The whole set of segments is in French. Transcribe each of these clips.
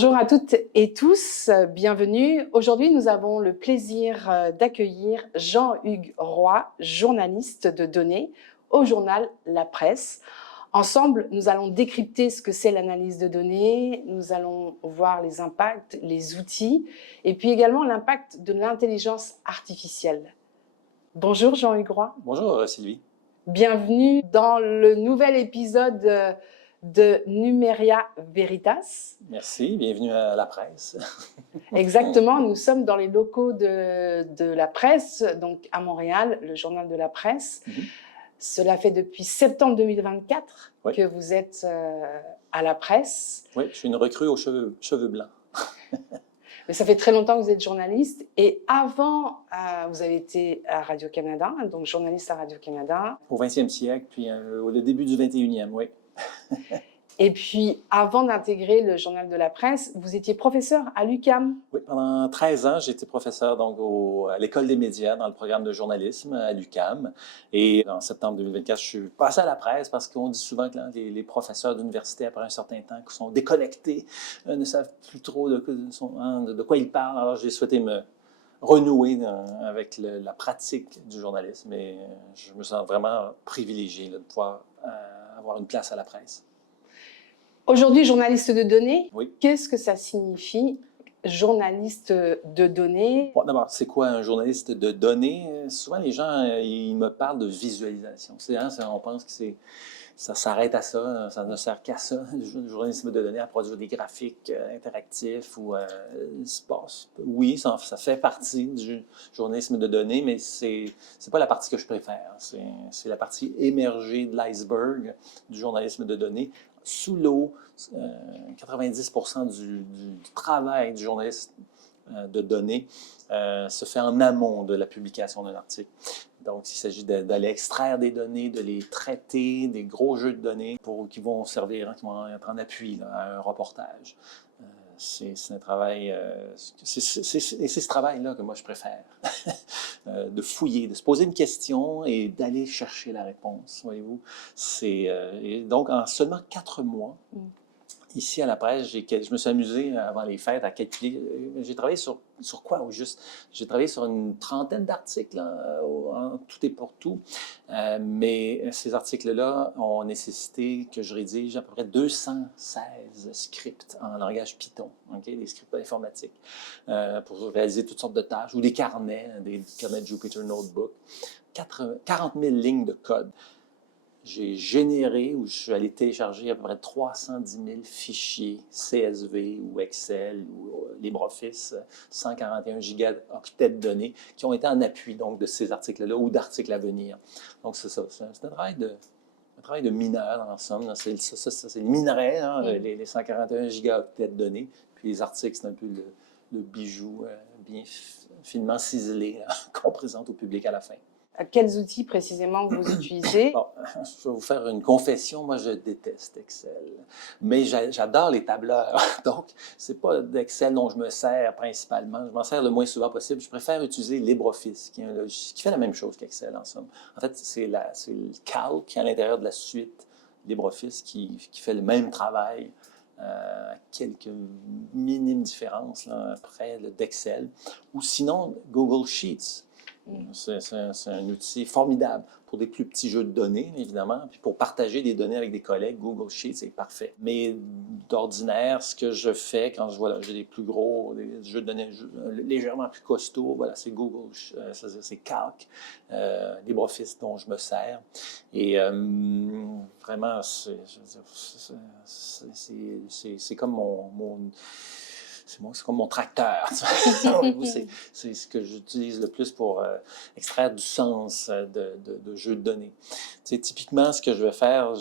Bonjour à toutes et tous, bienvenue. Aujourd'hui, nous avons le plaisir d'accueillir Jean-Hugues Roy, journaliste de données au journal La Presse. Ensemble, nous allons décrypter ce que c'est l'analyse de données, nous allons voir les impacts, les outils et puis également l'impact de l'intelligence artificielle. Bonjour Jean-Hugues Roy. Bonjour Sylvie. Bienvenue dans le nouvel épisode de Numeria Veritas. Merci, bienvenue à La Presse. Exactement, nous sommes dans les locaux de La Presse, donc à Montréal, le journal de La Presse. Cela fait depuis septembre 2024 que vous êtes à La Presse. Oui, je suis une recrue aux cheveux blancs. Mais ça fait très longtemps que vous êtes journaliste et avant, vous avez été à Radio-Canada, donc journaliste à Radio-Canada. Au 20e siècle, puis au début du 21e, oui. Et puis, avant d'intégrer le journal de La Presse, vous étiez professeur à l'UQAM. Oui, pendant 13 ans, j'ai été professeur donc, à l'École des médias dans le programme de journalisme à l'UQAM. Et en septembre 2024, je suis passé à La Presse parce qu'on dit souvent que les professeurs d'université, après un certain temps, qui sont déconnectés, ne savent plus trop de quoi ils parlent. Alors, j'ai souhaité me renouer avec la pratique du journalisme et je me sens vraiment privilégié de pouvoir avoir une place à La Presse. Aujourd'hui, journaliste de données, oui. Qu'est-ce que ça signifie, journaliste de données? Bon, d'abord, c'est quoi un journaliste de données? Souvent, les gens, ils me parlent de visualisation. On pense que ça s'arrête à ça, ça ne sert qu'à ça, le journalisme de données, à produire des graphiques interactifs ou sports. Oui, ça fait partie du journalisme de données, mais c'est pas la partie que je préfère. C'est la partie émergée de l'iceberg du journalisme de données. Sous l'eau, 90% du travail du journaliste de données se fait en amont de la publication d'un article. Donc, il s'agit d'aller extraire des données, de les traiter, des gros jeux de données qui vont servir, qui vont être en appui là, à un reportage. C'est un travail, c'est ce travail-là que moi je préfère, de fouiller, de se poser une question et d'aller chercher la réponse, voyez-vous. Et donc, en seulement 4 mois, ici à La Presse, je me suis amusé avant les fêtes à calculer. J'ai travaillé sur quoi au juste? J'ai travaillé sur une trentaine d'articles en tout et pour tout. Mais ces articles-là ont nécessité que je rédige à peu près 216 scripts en langage Python, des scripts informatiques, pour réaliser toutes sortes de tâches, ou des carnets Jupyter Notebook. 40 000 lignes de code. J'ai généré ou je suis allé télécharger à peu près 310 000 fichiers CSV ou Excel ou LibreOffice, 141 gigaoctets de données qui ont été en appui donc, de ces articles-là ou d'articles à venir. Donc, c'est ça. C'est un travail de mineur, en somme. C'est le minerai, les 141 gigaoctets de données. Puis les articles, c'est un peu le bijou bien finement ciselé qu'on présente au public à la fin. Quels outils précisément vous utilisez? Bon, je vais vous faire une confession, moi je déteste Excel, mais j'adore les tableurs, donc c'est pas d'Excel dont je me sers principalement, je m'en sers le moins souvent possible, je préfère utiliser LibreOffice, qui est un logiciel qui fait la même chose qu'Excel en somme. En fait, c'est le calque qui est à l'intérieur de la suite LibreOffice qui fait le même travail, quelques minimes différences là, près d'Excel, ou sinon Google Sheets. C'est un outil formidable pour des plus petits jeux de données, évidemment, puis pour partager des données avec des collègues, Google Sheets, c'est parfait. Mais d'ordinaire, ce que je fais quand j'ai des plus gros, des jeux de données légèrement plus costauds, voilà, c'est Google, c'est Calc, LibreOffice dont je me sers. Et vraiment, c'est comme c'est comme mon tracteur. C'est ce que j'utilise le plus pour extraire du sens de jeux de données. Typiquement, ce que je vais faire,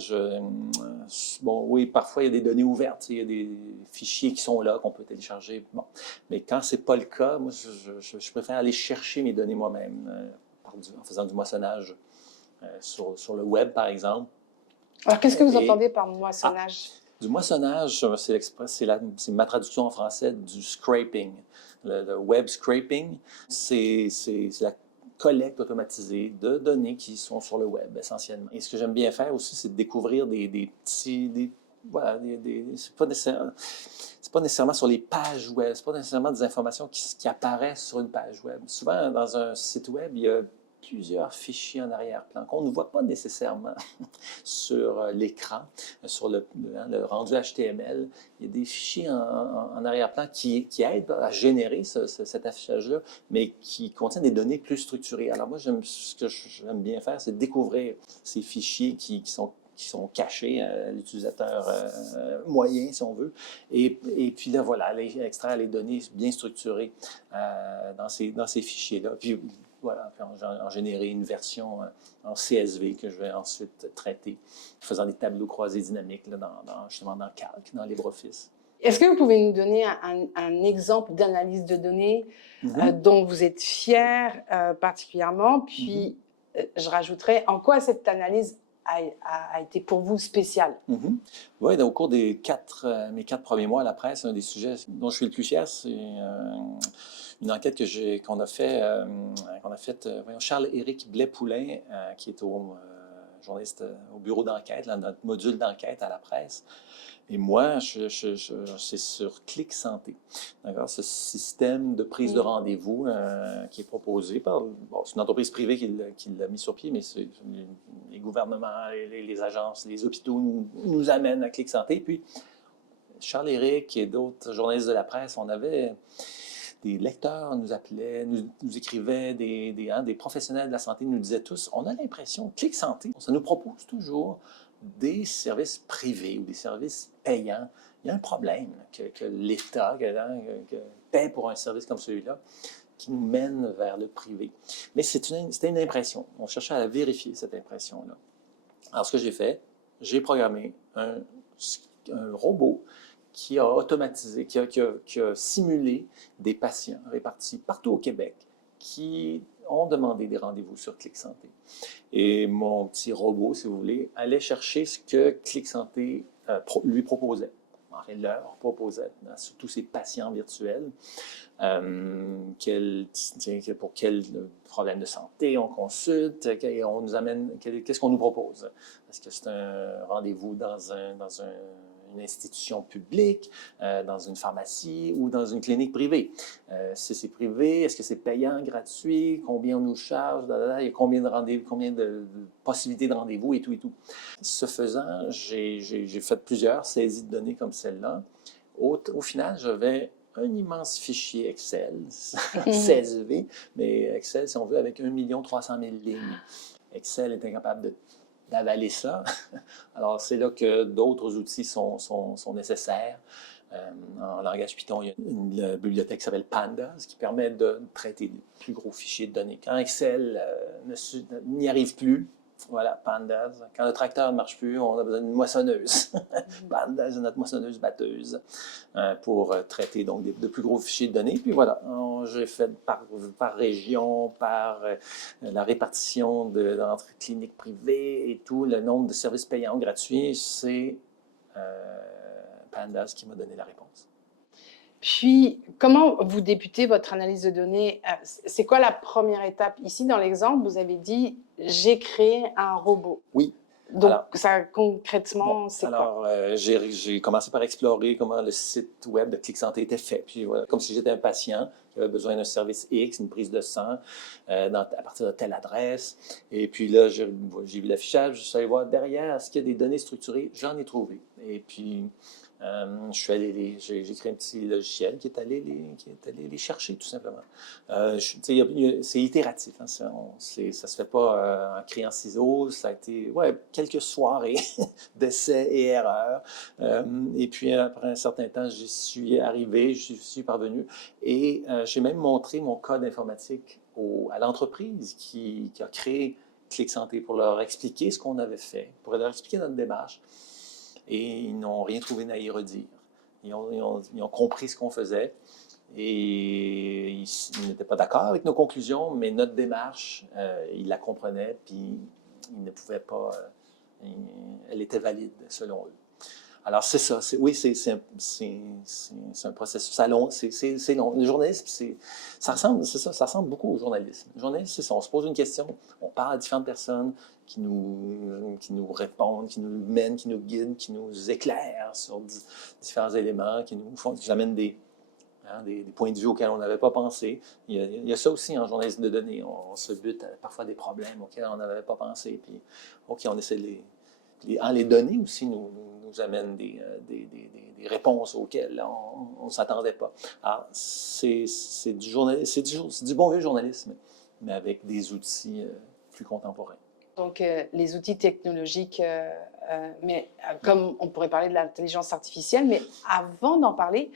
oui, parfois il y a des données ouvertes, il y a des fichiers qui sont là, qu'on peut télécharger. Bon. Mais quand ce n'est pas le cas, moi, je préfère aller chercher mes données moi-même en faisant du moissonnage sur le web, par exemple. Alors, qu'est-ce que vous entendez par moissonnage? Du moissonnage, c'est ma traduction en français du scraping. Le web scraping, c'est la collecte automatisée de données qui sont sur le web, essentiellement. Et ce que j'aime bien faire aussi, c'est de découvrir des voilà, c'est pas nécessairement sur les pages web, c'est pas nécessairement des informations qui apparaissent sur une page web. Souvent, dans un site web, il y a plusieurs fichiers en arrière-plan qu'on ne voit pas nécessairement sur l'écran, sur le rendu HTML. Il y a des fichiers en arrière-plan qui aident à générer cet affichage-là, mais qui contiennent des données plus structurées. Alors moi, ce que j'aime bien faire, c'est découvrir ces fichiers qui sont cachés à l'utilisateur moyen, si on veut. Et puis là, voilà, aller extraire les données bien structurées dans ces fichiers-là. Puis voilà, puis en générer une version en CSV que je vais ensuite traiter, faisant des tableaux croisés dynamiques là, justement dans Calc, dans LibreOffice. Est-ce que vous pouvez nous donner un exemple d'analyse de données dont vous êtes fier particulièrement? Puis, je rajouterais, en quoi cette analyse a été pour vous spéciale? Oui, au cours des mes 4 premiers mois à la presse, un des sujets dont je suis le plus fier, c'est une enquête qu'on a faite, Charles-Éric Blais-Poulain, qui est journaliste au bureau d'enquête, notre module d'enquête à la presse. Et moi, c'est sur Clic Santé. D'accord? Ce système de prise de rendez-vous qui est proposé c'est une entreprise privée qui l'a mis sur pied, mais les gouvernements, les agences, les hôpitaux nous amènent à Clic Santé. Puis, Charles-Éric et d'autres journalistes de la presse, on avait des lecteurs nous appelaient, nous écrivaient, des professionnels de la santé nous disaient tous, on a l'impression que Clic Santé, ça nous propose toujours des services privés ou des services payants. Il y a un problème que l'État paie pour un service comme celui-là qui nous mène vers le privé. Mais c'était une impression. On cherchait à vérifier cette impression-là. Alors, ce que j'ai fait, j'ai programmé un robot qui a automatisé, qui a simulé des patients répartis partout au Québec qui ont demandé des rendez-vous sur Clic Santé. Et mon petit robot, si vous voulez, allait chercher ce que Clic Santé lui proposait. En fait, leur proposait à tous ces patients virtuels. Pour quel problème de santé on consulte, on nous amène, qu'est-ce qu'on nous propose? Est-ce que c'est un rendez-vous dans une institution publique, dans une pharmacie ou dans une clinique privée? Si c'est privé, est-ce que c'est payant, gratuit? Combien on nous charge? Il y a combien de rendez-vous, combien de possibilités de rendez-vous et tout et tout. Ce faisant, j'ai fait plusieurs saisies de données comme celle-là. Au final, j'avais un immense fichier Excel, CSV, mais Excel, si on veut, avec 1 300 000 lignes. Excel est incapable d'avaler ça. Alors, c'est là que d'autres outils sont nécessaires. En langage Python, il y a une bibliothèque qui s'appelle Pandas qui permet de traiter les plus gros fichiers de données. Quand Excel n'y arrive plus, voilà, Pandas. Quand le tracteur ne marche plus, on a besoin d'une moissonneuse. Pandas, c'est notre moissonneuse batteuse pour traiter donc de plus gros fichiers de données. Puis voilà, j'ai fait par région, par la répartition entre cliniques privées et tout, le nombre de services payants gratuits, c'est Pandas qui m'a donné la réponse. Puis, comment vous débutez votre analyse de données? C'est quoi la première étape? Ici, dans l'exemple, vous avez dit « j'ai créé un robot ». Oui. Donc, ça, concrètement, c'est quoi? Alors, j'ai commencé par explorer comment le site web de Clic Santé était fait. Puis, voilà, comme si j'étais un patient qui avait besoin d'un service X, une prise de sang, à partir de telle adresse. Et puis là, j'ai vu l'affichage, je suis allé voir derrière, est-ce qu'il y a des données structurées? J'en ai trouvé. Et puis, j'ai créé un petit logiciel qui est allé les chercher, tout simplement. C'est itératif. Hein, ça se fait pas en criant ciseaux. Ça a été quelques soirées d'essais et erreurs. Et puis, après un certain temps, j'y suis arrivé, j'y suis parvenu. Et j'ai même montré mon code informatique à l'entreprise qui a créé Clic Santé pour leur expliquer ce qu'on avait fait, pour leur expliquer notre démarche. Et ils n'ont rien trouvé à y redire. Ils ont compris ce qu'on faisait et ils n'étaient pas d'accord avec nos conclusions, mais notre démarche, ils la comprenaient, puis ils ne pouvaient pas... elle était valide, selon eux. Alors, c'est ça. Oui, c'est un processus. C'est long. Le journalisme, ça ressemble beaucoup au journalisme. Le journalisme, c'est ça. On se pose une question, on parle à différentes personnes qui nous répondent, qui nous mènent, qui nous guident, qui nous éclairent sur différents éléments, qui nous amènent des points de vue auxquels on n'avait pas pensé. Il y a ça aussi en journalisme de données. On se bute parfois des problèmes auxquels on n'avait pas pensé. Puis, OK, on essaie de les données aussi nous amènent des réponses auxquelles on ne s'attendait pas. Alors, c'est du bon vieux journalisme, mais avec des outils plus contemporains. Donc, les outils technologiques, mais comme on pourrait parler de l'intelligence artificielle, mais avant d'en parler,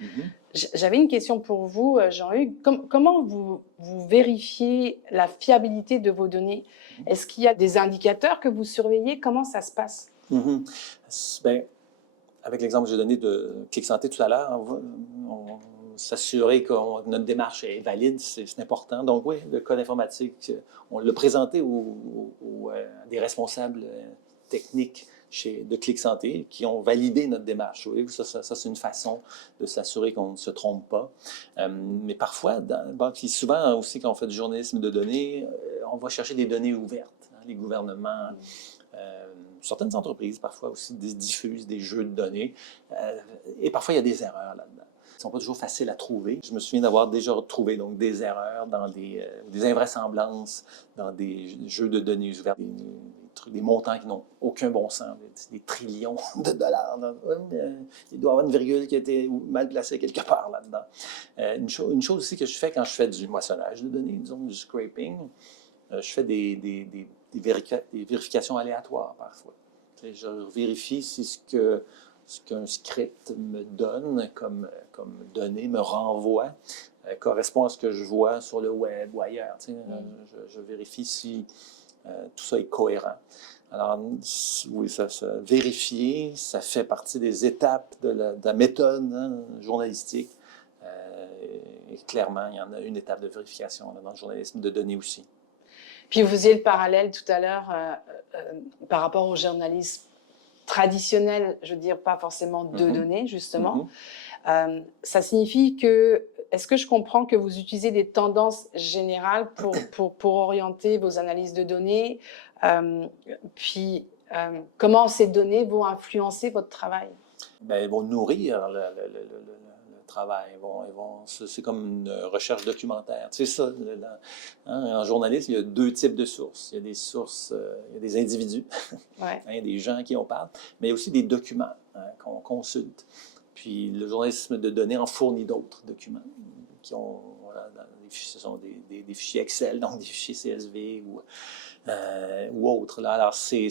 j'avais une question pour vous, Jean-Hugues. Comment vous vérifiez la fiabilité de vos données? Est-ce qu'il y a des indicateurs que vous surveillez? Comment ça se passe? Bien, avec l'exemple que j'ai donné de Clic Santé tout à l'heure, on s'assurer que notre démarche est valide, c'est important. Donc oui, le code informatique, on l'a présenté à des responsables techniques de Clic Santé qui ont validé notre démarche. Oui, ça c'est une façon de s'assurer qu'on ne se trompe pas. Mais parfois, souvent aussi quand on fait du journalisme de données, on va chercher des données ouvertes. Les gouvernements... certaines entreprises, parfois aussi, diffusent des jeux de données. Et parfois, il y a des erreurs là-dedans. Ils ne sont pas toujours faciles à trouver. Je me souviens d'avoir déjà retrouvé donc, des erreurs dans des invraisemblances dans des jeux de données ouverts, des montants qui n'ont aucun bon sens, des trillions de dollars. Il doit y avoir une virgule qui a été mal placée quelque part là-dedans. Une chose aussi que je fais quand je fais du moissonnage de données, disons du scraping, je fais des vérifications aléatoires parfois. Je vérifie si ce qu'un script me donne comme données, me renvoie, correspond à ce que je vois sur le web ou ailleurs. Je vérifie si tout ça est cohérent. Alors, oui, vérifier, ça fait partie des étapes de la méthode journalistique. Et clairement, il y en a une étape de vérification dans le journalisme de données aussi. Puis vous faisiez le parallèle tout à l'heure par rapport au journalisme traditionnel, je veux dire pas forcément de données justement. Ça signifie que, est-ce que je comprends que vous utilisez des tendances générales pour orienter vos analyses de données, puis comment ces données vont influencer votre travail? Bien, elles vont nourrir le travail. C'est comme une recherche documentaire. C'est ça. En journalisme, il y a deux types de sources. Il y a des sources, il y a des individus, des gens à qui on parle, mais il y a aussi des documents qu'on consulte. Puis le journalisme de données en fournit d'autres documents qui ont, ce sont des fichiers Excel, donc des fichiers CSV ou autres. Là. Alors c'est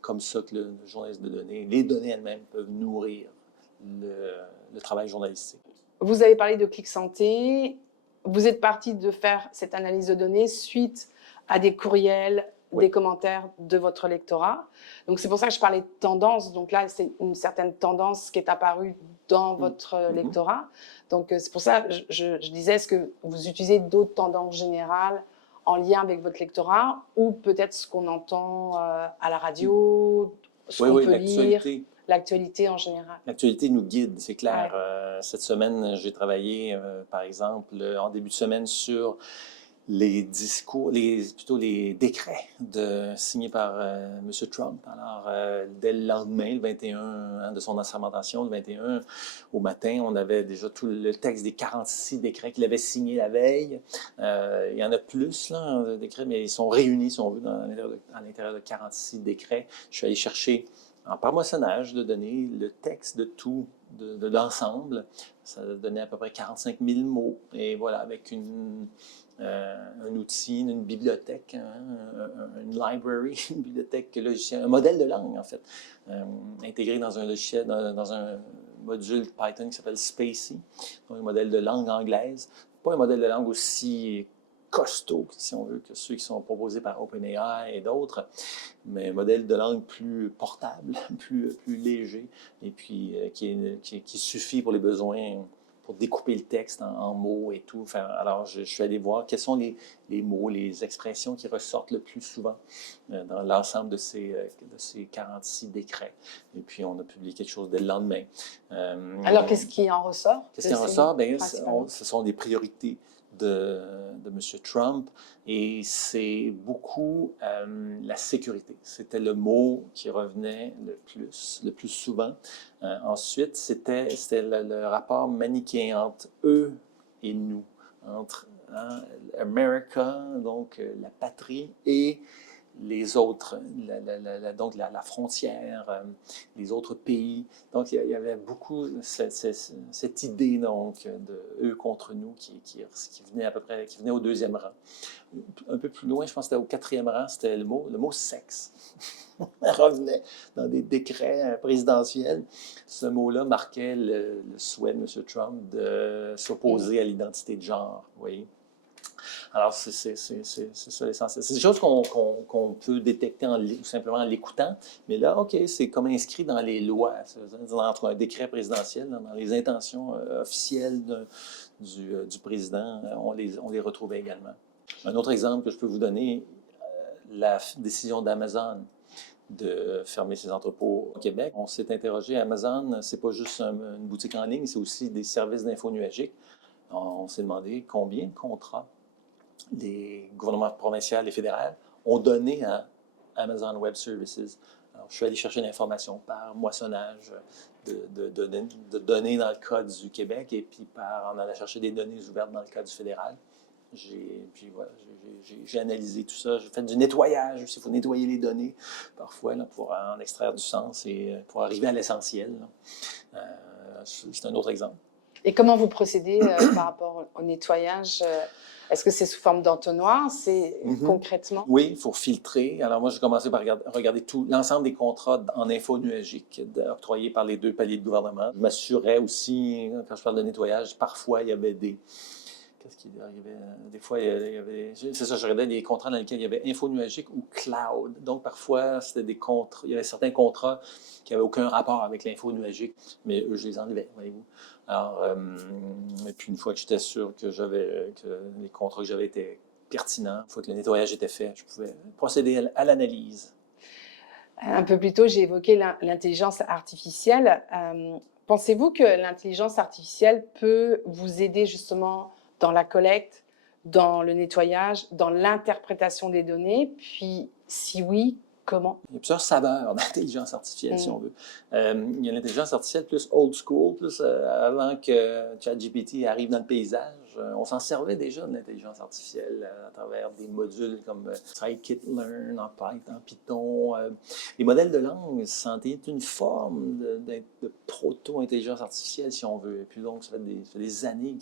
comme ça que le journalisme de données, les données elles-mêmes peuvent nourrir le travail journalistique. Vous avez parlé de Clic Santé. Vous êtes parti de faire cette analyse de données suite à des courriels, des commentaires de votre lectorat. Donc, c'est pour ça que je parlais de tendance. Donc là, c'est une certaine tendance qui est apparue dans votre lectorat. Donc, c'est pour ça que je disais, est-ce que vous utilisez d'autres tendances générales en lien avec votre lectorat ou peut-être ce qu'on entend à la radio, ce qu'on peut lire? L'actualité en général. L'actualité nous guide, c'est clair. Cette semaine, j'ai travaillé, par exemple, en début de semaine sur les discours, plutôt les décrets signés par M. Trump. Alors, dès le lendemain, le 21 de son assermentation, le 21 au matin, on avait déjà tout le texte des 46 décrets qu'il avait signés la veille. Il y en a plus, là, de décrets, mais ils sont réunis, si on veut, à l'intérieur de 46 décrets. Je suis allé chercher par moissonnage de données, le texte de tout, de l'ensemble. Ça donnait à peu près 45 000 mots. Et voilà, avec un outil, une bibliothèque, une library, une bibliothèque logicielle, un modèle de langue, en fait, intégré dans un logiciel, dans un module Python qui s'appelle Spacy, donc un modèle de langue anglaise. Pas un modèle de langue aussi costaud, si on veut, que ceux qui sont proposés par OpenAI et d'autres, mais un modèle de langue plus portable, plus léger, et puis qui suffit pour les besoins pour découper le texte en mots et tout. Enfin, alors, je suis allé voir quels sont les mots, les expressions qui ressortent le plus souvent dans l'ensemble de ces 46 décrets. Et puis, on a publié quelque chose dès le lendemain. Alors, qu'est-ce qui en ressort? Qu'est-ce qui en ressort? Bien, ce sont des priorités de M. Trump et c'est beaucoup la sécurité. C'était le mot qui revenait le plus souvent. Ensuite, c'était le rapport manichéen entre eux et nous, entre America, donc la patrie, et les autres, donc la frontière, les autres pays. Donc, il y avait beaucoup cette idée donc, de eux contre nous qui venait à peu près, qui venait au deuxième rang. Un peu plus loin, je pense que c'était au quatrième rang, c'était le mot sexe. Revenait dans des décrets présidentiels. Ce mot-là marquait le souhait de M. Trump de s'opposer à l'identité de genre, vous voyez. Alors, c'est ça l'essentiel. C'est des choses qu'on peut détecter tout simplement en l'écoutant, mais là, OK, c'est comme inscrit dans les lois, dans un décret présidentiel, dans les intentions officielles du président, on les retrouvait également. Un autre exemple que je peux vous donner, la décision d'Amazon de fermer ses entrepôts au Québec. On s'est interrogé, Amazon, c'est pas juste une boutique en ligne, c'est aussi des services d'info nuagique. On s'est demandé combien de contrats les gouvernements provinciaux et fédéraux ont donné à Amazon Web Services. Alors, je suis allé chercher l'information par moissonnage de données dans le cas du Québec et puis en allant chercher des données ouvertes dans le cas du fédéral. J'ai analysé tout ça. J'ai fait du nettoyage. Il faut nettoyer les données parfois là, pour en extraire du sens et pour arriver à l'essentiel. C'est un autre exemple. Et comment vous procédez par rapport au nettoyage? Est-ce que c'est sous forme d'entonnoir? C'est concrètement? Oui, il faut filtrer. Alors moi, j'ai commencé par regarder l'ensemble des contrats en info nuagique octroyés par les deux paliers de gouvernement. Je m'assurais aussi, quand je parle de nettoyage, parfois il y avait qu'est-ce qu'il y avait? Des fois, il y avait... C'est ça, je regardais des contrats dans lesquels il y avait info nuagique ou cloud. Donc, parfois, c'était des contrats... Il y avait certains contrats qui n'avaient aucun rapport avec l'info nuagique, mais eux, je les enlevais, voyez-vous. Alors, et puis une fois que j'étais sûr que les contrats que j'avais étaient pertinents, une fois que le nettoyage était fait, je pouvais procéder à l'analyse. Un peu plus tôt, j'ai évoqué l'intelligence artificielle. Pensez-vous que l'intelligence artificielle peut vous aider justement dans la collecte, dans le nettoyage, dans l'interprétation des données? Puis, si oui, comment? Il y a plusieurs saveurs d'intelligence artificielle, si on veut. Il y a l'intelligence artificielle plus old school, plus avant que ChatGPT arrive dans le paysage. On s'en servait déjà de l'intelligence artificielle à travers des modules comme Scikit-learn en Python. Les modèles de langue sont une forme de proto-intelligence artificielle, si on veut. Et puis donc, ça fait des années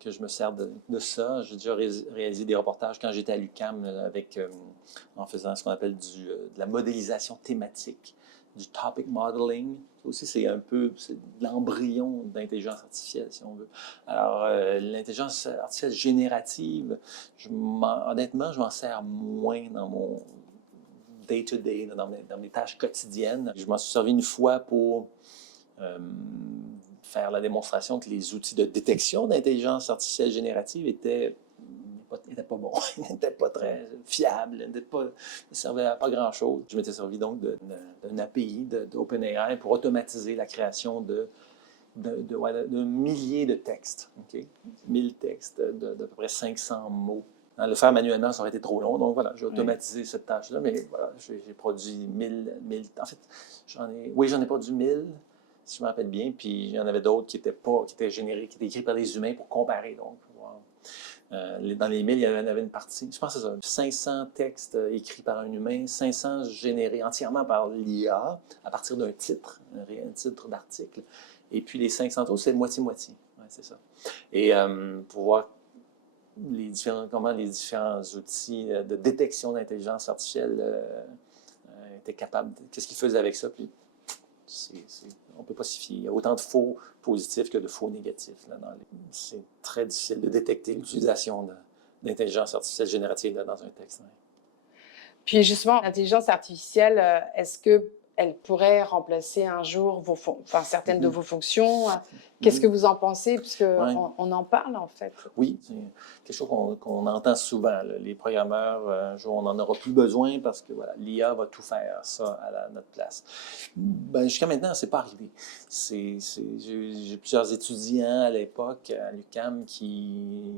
que je me sers de ça. J'ai déjà réalisé des reportages quand j'étais à l'UQAM en faisant ce qu'on appelle de la modélisation thématique, du topic modeling. Ça aussi, c'est de l'embryon d'intelligence artificielle, si on veut. Alors, l'intelligence artificielle générative, honnêtement, je m'en sers moins dans mon day-to-day, dans mes tâches quotidiennes. Je m'en suis servi une fois pour faire la démonstration que les outils de détection d'intelligence artificielle générative n'étaient pas bons, n'étaient pas très fiables, ne servaient à pas grand-chose. Je m'étais servi donc d'un API d'OpenAI pour automatiser la création de milliers de textes, 1000 textes d'à peu près 500 mots. Le faire manuellement, ça aurait été trop long, donc voilà, j'ai automatisé cette tâche-là, mais voilà, j'ai produit 1000. En fait, j'en ai produit 1000, si je me rappelle bien, puis il y en avait d'autres qui étaient écrits par des humains pour comparer, donc. Dans les 1000, il y en avait une partie, je pense que c'est ça, 500 textes écrits par un humain, 500 générés entièrement par l'IA à partir d'un titre, un titre d'article. Et puis les 500 autres, c'est moitié-moitié. Ouais, c'est ça. Et pour voir comment les différents outils de détection d'intelligence artificielle étaient capables, qu'est-ce qu'ils faisaient avec ça, puis on ne peut pas s'y fier. Il y a autant de faux positifs que de faux négatifs. C'est très difficile de détecter l'utilisation d'intelligence artificielle générative dans un texte. Puis justement, l'intelligence artificielle, est-ce que elle pourrait remplacer un jour certaines de Mhm. vos fonctions. Qu'est-ce que vous en pensez? Puisque Ouais. on en parle, en fait. Oui, c'est quelque chose qu'on entend souvent, là. Les programmeurs, un jour, on n'en aura plus besoin parce que voilà, l'IA va tout faire ça à notre place. Ben, jusqu'à maintenant, c'est pas arrivé. J'ai plusieurs étudiants à l'époque à l'UQAM qui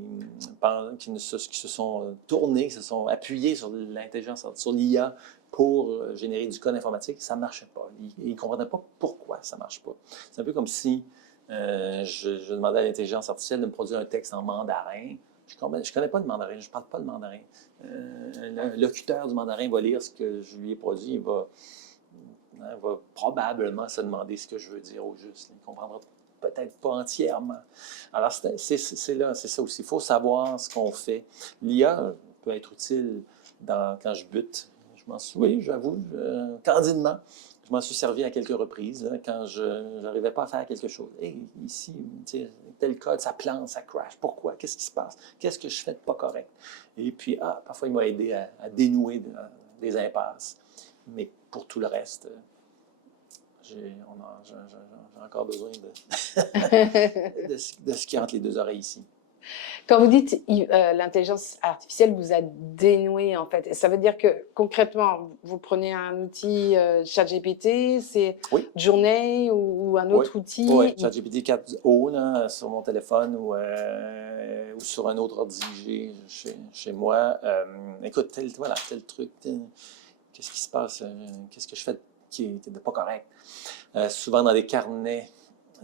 se sont tournés, qui se sont appuyés sur l'intelligence, sur l'IA pour générer du code informatique. Ça ne marchait pas. Ils ne comprenaient pas pourquoi ça ne marche pas. C'est un peu comme si je demandais à l'intelligence artificielle de me produire un texte en mandarin. Je ne connais pas le mandarin, je ne parle pas le mandarin. Un locuteur du mandarin va lire ce que je lui ai produit, il va probablement se demander ce que je veux dire au juste. Il ne comprendra peut-être pas entièrement. Alors, c'est ça aussi. Il faut savoir ce qu'on fait. L'IA peut être utile quand je bute. Oui, j'avoue, candidement, je m'en suis servi à quelques reprises là, quand je n'arrivais pas à faire quelque chose. Hey, ici, tel code, ça plante, ça crash. Pourquoi? Qu'est-ce qui se passe? Qu'est-ce que je fais de pas correct? Et puis, parfois, il m'a aidé à dénouer des impasses. Mais pour tout le reste, j'ai encore besoin de ce qui entre les deux oreilles ici. Quand vous dites l'intelligence artificielle vous a dénoué, en fait, ça veut dire que concrètement, vous prenez un outil ChatGPT, c'est Oui. Journey ou un autre outil? Oui, ChatGPT 4o là, sur mon téléphone ou sur un autre ordi chez moi. Écoute, tel truc, qu'est-ce qui se passe? Qu'est-ce que je fais qui n'est pas correct? Souvent dans des carnets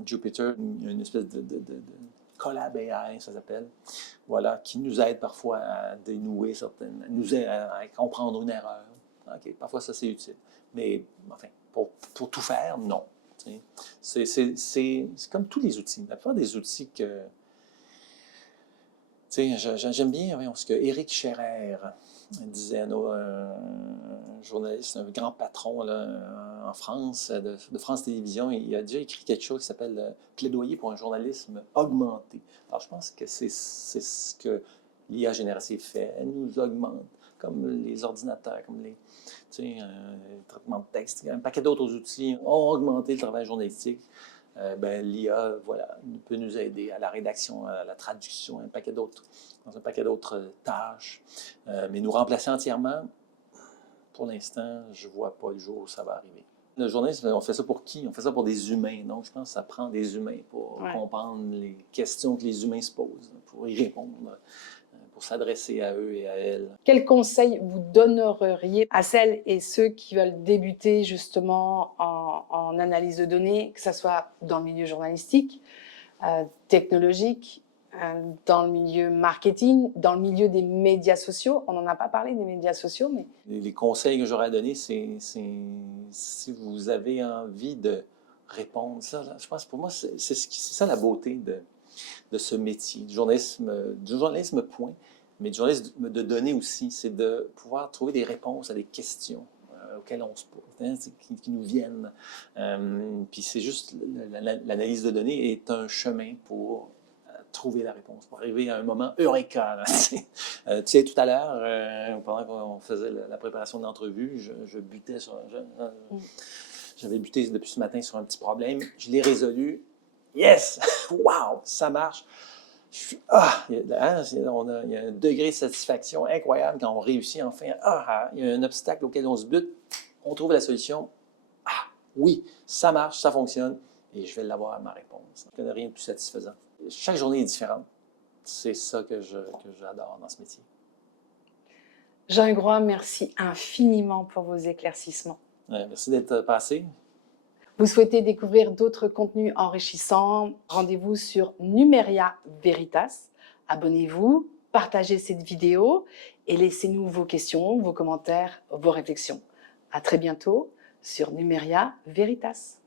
Jupyter, une espèce de Collab AI, ça s'appelle, voilà, qui nous aide parfois à dénouer nous aide à comprendre une erreur. OK, parfois ça c'est utile. Mais enfin, pour tout faire, non. C'est comme tous les outils. La plupart des outils que... J'aime bien ce que Éric Scherer disait, un journaliste, un grand patron là, en France, de France Télévisions. Il a déjà écrit quelque chose qui s'appelle Plaidoyer pour un journalisme augmenté. Alors, je pense que c'est ce que l'IA générative fait. Elle nous augmente, comme les ordinateurs, comme les traitements de texte. Un paquet d'autres outils ont augmenté le travail journalistique. L'IA peut nous aider à la rédaction, à la traduction, dans un paquet d'autres tâches. Mais nous remplacer entièrement, pour l'instant, je ne vois pas le jour où ça va arriver. Le journalisme, on fait ça pour qui? On fait ça pour des humains. Donc, je pense que ça prend des humains pour comprendre les questions que les humains se posent, pour y répondre, pour s'adresser à eux et à elles. Quel conseil vous donneriez à celles et ceux qui veulent débuter justement en analyse de données, que ce soit dans le milieu journalistique, technologique, dans le milieu marketing, dans le milieu des médias sociaux? On n'en a pas parlé des médias sociaux, mais... Les conseils que j'aurais à donner, c'est si vous avez envie de répondre, ça, je pense pour moi, c'est ça la beauté de ce métier, du journalisme point, mais du journalisme de données aussi, c'est de pouvoir trouver des réponses à des questions auxquelles on se pose, qui nous viennent. Puis c'est juste, l'analyse de données est un chemin pour trouver la réponse, pour arriver à un moment eureka. Tu sais, tout à l'heure, pendant qu'on faisait la préparation de l'entrevue, j'avais buté depuis ce matin sur un petit problème. Je l'ai résolu. Yes! Wow! Ça marche. Il y a un degré de satisfaction incroyable quand on réussit enfin. Il y a un obstacle auquel on se bute. On trouve la solution. Oui, ça marche, ça fonctionne. Et je vais l'avoir à ma réponse. Il n'y a rien de plus satisfaisant. Chaque journée est différente. C'est ça que j'adore dans ce métier. Jean-Hugues Roy, merci infiniment pour vos éclaircissements. Merci d'être passé. Vous souhaitez découvrir d'autres contenus enrichissants? Rendez-vous sur Numeria Veritas. Abonnez-vous, partagez cette vidéo et laissez-nous vos questions, vos commentaires, vos réflexions. À très bientôt sur Numeria Veritas.